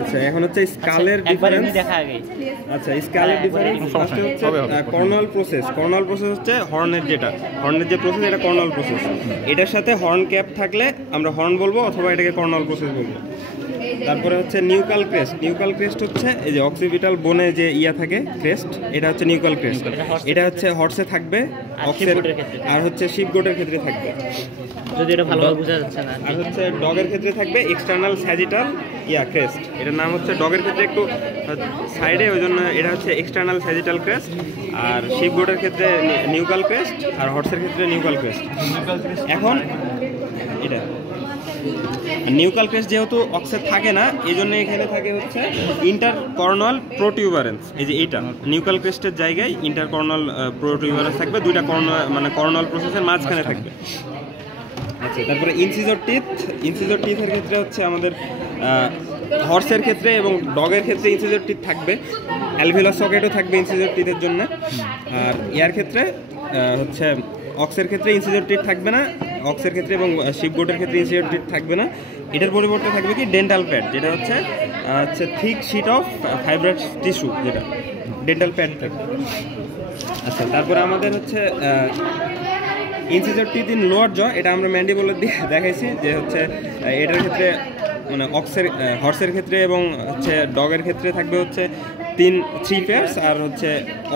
আচ্ছা, এখন হচ্ছে স্কালের ডিফারেন্স দেখা আগে। আচ্ছা, স্কালের ডিফারেন্স ফার্স্ট হচ্ছে কর্নাল প্রসেস। কর্নাল প্রসেস হচ্ছে হর্নের যে প্রসেস, এটা কর্নাল প্রসেস। এটার সাথে হর্ন ক্যাপ থাকলে আমরা হর্ন বলবো অথবা এটাকে কর্নাল প্রসেস বলবো। তারপরে হচ্ছে নিউকাল ক্রেস্ট। নিউকাল ক্রেস্ট হচ্ছে এই যে অক্সিপিটাল বোনে যে ইয়া থাকে ক্রেস্ট, এটা হচ্ছে নিউকাল ক্রেস্ট। এটা হচ্ছে হর্সে থাকবে, অক্সের আর হচ্ছে শিপ গোটের ক্ষেত্রে থাকবে, যদি এটা ভালোভাবে বোঝা যাচ্ছে না। আর হচ্ছে ডগের ক্ষেত্রে থাকবে এক্সটার্নাল স্যাজিটাল ক্রেস্ট। এটার নাম হচ্ছে ডগের ক্ষেত্রে একটু সাইডে, ওই জন্য এটা হচ্ছে এক্সটার্নাল স্যাজিটাল ক্রেস্ট। আর শিপ গোটের ক্ষেত্রে নিউকাল ক্রেস্ট, আর হর্সের ক্ষেত্রে নিউকাল ক্রেস্ট। এখন এটা নিউকাল ক্রেস্ট যেহেতু অক্সের থাকে না, এই জন্য এখানে থাকে হচ্ছে ইন্টারকর্নাল প্রোটিউবারেন্স। এই যে এইটা নিউকাল ক্রেস্টের জায়গায় ইন্টারকর্নাল প্রোটিউবারেন্স থাকবে, দুইটা কর্নাল মানে কর্নাল প্রসেসের মাঝখানে থাকবে। আচ্ছা, তারপরে ইনসিজর টিথের ক্ষেত্রে হচ্ছে আমাদের হর্সের ক্ষেত্রে এবং ডগের ক্ষেত্রে ইনসিজর টিথ থাকবে। অ্যালভিউলার সকেটও থাকবে ইনসিজর টিথের জন্য। আর ইয়ার ক্ষেত্রে হচ্ছে অক্সের ক্ষেত্রে ইনসিজর টিথ থাকবে না, অক্সের ক্ষেত্রে এবং শিপ গোটের ক্ষেত্রে ইনসিজর টিথ থাকবে না। এটার পরিবর্তে থাকবে কি ডেন্টাল প্যাড, যেটা হচ্ছে thick sheet of fibrous tissue, যেটা ডেন্টাল প্যাড থাকবে। আচ্ছা, তারপরে আমাদের হচ্ছে ইনসিজর টিথ ইন লোয়ার জ, এটা আমরা ম্যান্ডিবলের দিয়ে দেখাইছি যে হচ্ছে এটার ক্ষেত্রে মানে হর্সের ক্ষেত্রে এবং হচ্ছে ডগের ক্ষেত্রে থাকবে হচ্ছে 3 পেয়ার্স, আর হচ্ছে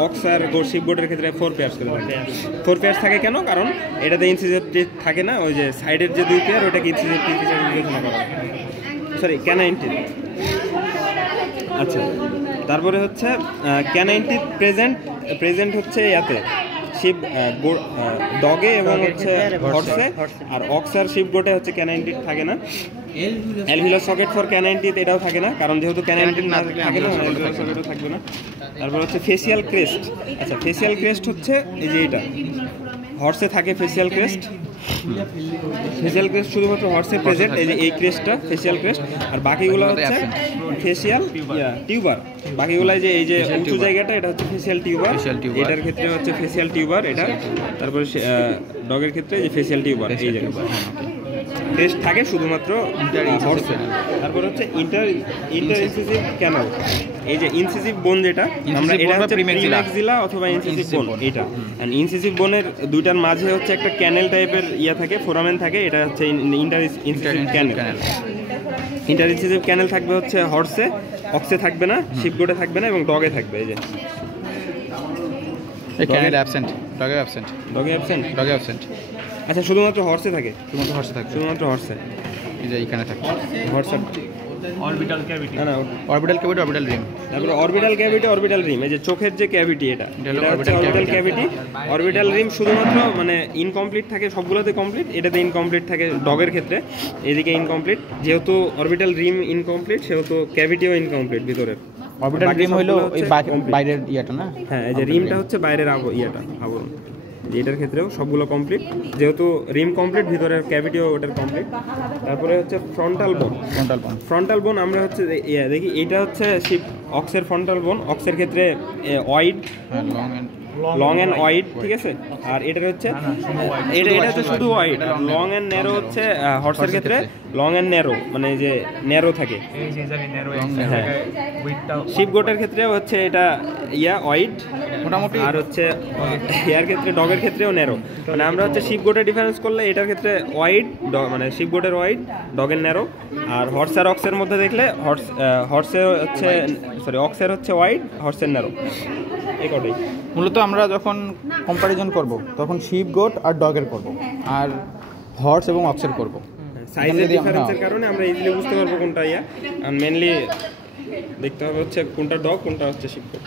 অক্স আর শিপ গোটের ক্ষেত্রে 4 পেয়ার্স করে থাকবে। 4 পেয়ার্স থাকে কেন? কারণ এটাতে ইনসিজর টিথ থাকে না, ওই যে সাইডের যে 2 পেয়ার ওটাকে ইনসিজর টিথ হিসেবে বিবেচনা করা হয়, সরি ক্যানাইন টিথ। আচ্ছা, তারপরে হচ্ছে ক্যানাইন টিথ প্রেজেন্ট হচ্ছে ইয়াতে শিপ ডগে এবং হচ্ছে হর্সে, আর অক্স আর শিপ গোটে হচ্ছে ক্যানাইন টিথ থাকে না। Alveolar socket for canine teeth এটাও থাকে না, কারণ যেহেতু ক্যানাইন টিথ না থাকে না, অ্যালভিউলার সকেটও থাকবে না। তারপর হচ্ছে ফেসিয়াল ক্রেস্ট। আচ্ছা, ফেসিয়াল ক্রেস্ট হচ্ছে এই যে এটা হর্সে থাকে ফেসিয়াল ক্রেস্ট। ফেসিয়াল ক্রেস্ট শুধুমাত্র হর্সে প্রেজেন্ট, এই যে এই ক্রেস্টটা ফেসিয়াল ক্রেস্ট। আর বাকিগুলো হচ্ছে ফেসিয়াল টিউবার। বাকিগুলো যে এই যে উঁচু জায়গাটা এটা হচ্ছে ফেসিয়াল টিউবার, এটার ক্ষেত্রে হচ্ছে ফেসিয়াল টিউবার এটা। তারপরে ডগের ক্ষেত্রে যে ফেসিয়াল টিউবার, এই জায়গা ক্রেস্ট থাকে শুধুমাত্র হর্সে। তারপর হচ্ছে ইন্টার ইনসিসিভ ক্যানাল, এই যে ইনসিসিভ বোন যেটা আমরা, এটা হচ্ছে প্রিম্যাক্সিলা অথবা ইনসিসিভ বোন। এটা ইনসিসিভ বোনের দুইটার মাঝে হচ্ছে একটা ক্যানেল টাইপের ইয়া থাকে, ফোরামেন থাকে, এটা হচ্ছে ইন্টার ইনসিসিভ ক্যানেল। ইন্টার ইনসিসিভ ক্যানেল থাকবে হচ্ছে হর্সে, অক্সে থাকবে না, শিপ গোটে থাকবে না এবং ডগে থাকবে। এই যে ক্যানেল অ্যাবসেন্ট, ডগে অ্যাবসেন্ট, ডগে অ্যাবসেন্ট, ডগে অ্যাবসেন্ট। আচ্ছা, শুধুমাত্র হর্সে থাকে, শুধুমাত্র হর্সে, এই যে এখানে থাকে হর্সে। অরবিটাল ক্যাভিটি, না অরবিটাল ক্যাভিটি, অরবিটাল রিম। তারপরে অরবিটাল ক্যাভিটি, অরবিটাল রিম, এই যে চোখের যে ক্যাভিটি এটা হচ্ছে অরবিটাল ক্যাভিটি। অরবিটাল রিম শুধুমাত্র মানে ইনকমপ্লিট থাকে, সবগুলোতে কমপ্লিট, এটাতে ইনকমপ্লিট থাকে ডগের ক্ষেত্রে, এদিকে ইনকমপ্লিট। যেহেতু অরবিটাল রিম ইনকমপ্লিট সেহেতু ক্যাভিটিও ইনকমপ্লিট ভিতরের। অরবিটাল রিম হলো ওই বাইরের ইয়াটা না? হ্যাঁ, এই যে রিমটা হচ্ছে বাইরের ইয়াটা আবরণ। এটার ক্ষেত্রেও সবগুলো কমপ্লিট, যেহেতু রিম কমপ্লিট, ভিতরের ক্যাভিটিও ওটার কমপ্লিট। তারপরে হচ্ছে ফ্রন্টাল বোন আমরা হচ্ছে দেখি, এটা হচ্ছে শিপ অক্সের ফ্রন্টাল বোন। অক্সের ক্ষেত্রে ওয়াইড, লং অ্যান্ড ওয়াইড, ঠিক আছে। আর এটার হচ্ছে এটা হচ্ছে শুধু ওয়াইড, লং অ্যান্ড ন্যারো হচ্ছে হর্সের ক্ষেত্রে লং অ্যান্ড ন্যারো, মানে যে ন্যারো থাকে। হ্যাঁ, শিপ গোটের ক্ষেত্রে হচ্ছে এটা ওয়াইড মোটামুটি, আর হচ্ছে ইয়ার ক্ষেত্রে ডগের ক্ষেত্রেও ন্যারো। মানে আমরা হচ্ছে শিপ গোটের ডিফারেন্স করলে এটার ক্ষেত্রে ওয়াইড, মানে শিপ গোটের ওয়াইড, ডগের ন্যারো। আর হর্স আর অক্সের মধ্যে দেখলে হর্সের হচ্ছে অক্সের হচ্ছে ওয়াইড, হর্সের ন্যারো। এই কটাই মূলত আমরা যখন কম্পারিজন করব তখন শিপ গোট আর ডগের করব, আর হর্স এবং অক্সের করব। সাইজের ডিফারেন্সের কারণে আমরা ইজিলি বুঝতে পারবো কোনটা আর মেনলি দেখতে হবে হচ্ছে কোনটা ডগ, কোনটা হচ্ছে শিপ গোট।